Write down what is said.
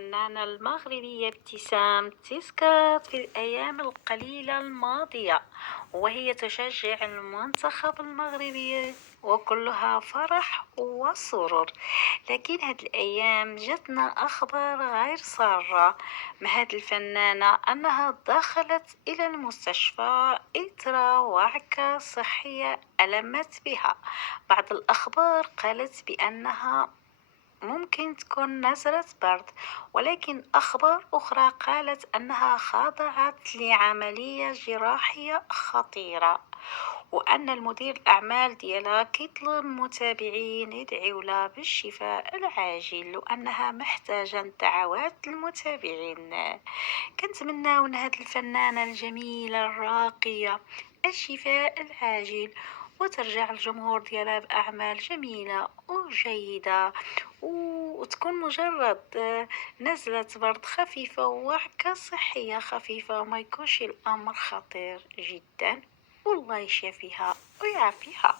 الفنانة المغربية ابتسام تسكات في الأيام القليلة الماضية، وهي تشجع المنتخب المغربي وكلها فرح وسرور. لكن هاد الأيام جاتنا أخبار غير سارة مع هاد الفنانة أنها دخلت إلى المستشفى إثر وعكة صحية ألمت بها. بعض الأخبار قالت بأنها ممكن تكون نزلة برد، ولكن أخبار أخرى قالت أنها خضعت لعملية جراحية خطيرة، وأن المدير الأعمال ديالها كيطلب المتابعين يدعيو لها بالشفاء العاجل، وأنها محتاجة دعوات المتابعين. كنتمناو من هاد الفنانة الجميلة الراقية الشفاء العاجل، وترجع الجمهور ديالها بأعمال جميلة وجيدة، وتكون مجرد نزلة برد خفيفة ووعكة صحية خفيفة، وما يكونش الأمر خطير جدا. والله يشافيها ويعافيها.